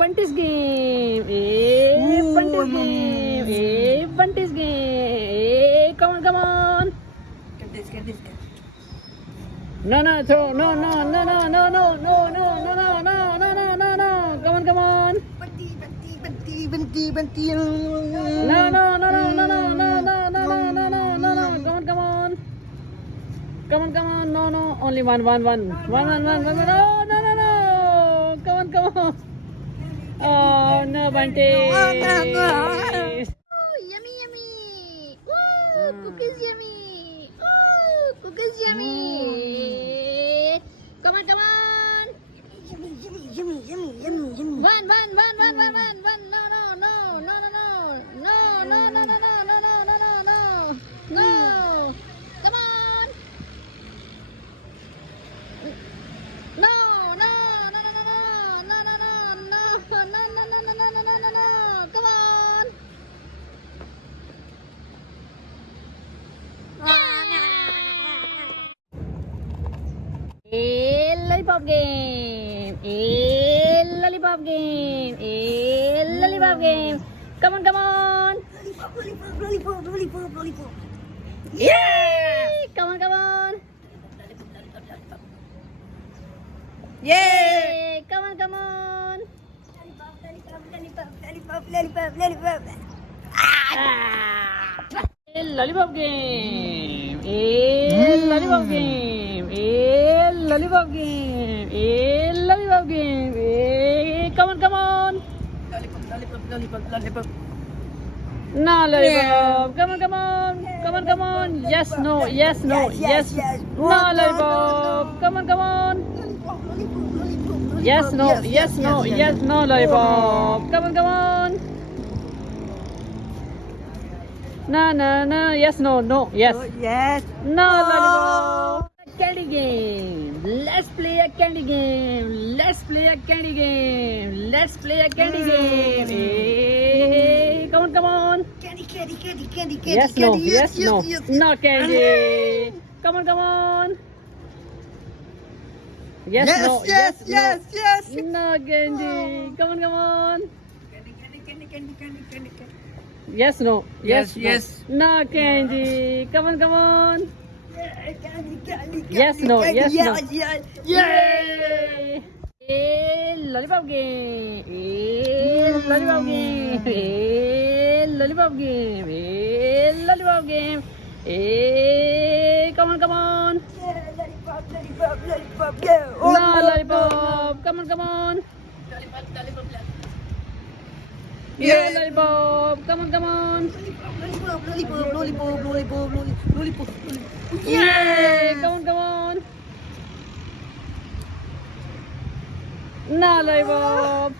Bunty's game. Bunty's game. Bunty's game. Come on, come on. Get this, get this. No, throw. No. Come on, come on. Banti. No. Come on. Come on. No. Only one. No. Come on. Oh, no, Bunty. Oh, yummy. Ooh, cookies yummy. Ooh, cookies yummy. Come on. Yummy. One. No. Come on. No. Come on. Lollipop game. Lollipop game. Come on. Lollipop. Yay! Come on. Yay! Come on. Lollipop. Lollipop game. Lollipop game. Come on. Lollipop. No, lollipop. Come on. Yes, no. No, lollipop. Come on. Yes, no, lollipop. Come on. No. Yes, no. Yes. Yes. No, lollipop. Candy game. Let's play a candy game. Hey, come on. Candy. Yes, no. No candy. Come on. Yes, no. Yes. No candy. Come on. Candy. Yes, no. Yes. No candy. Come on. Candy. Yes, no. Yeah. Lollipop game. Lollipop game. Come on. Lollipop. Yeah. No, lollipop. Come on. Yeah, lollipop. Come on. Lollipop. Yeah, come on. No, lollipop.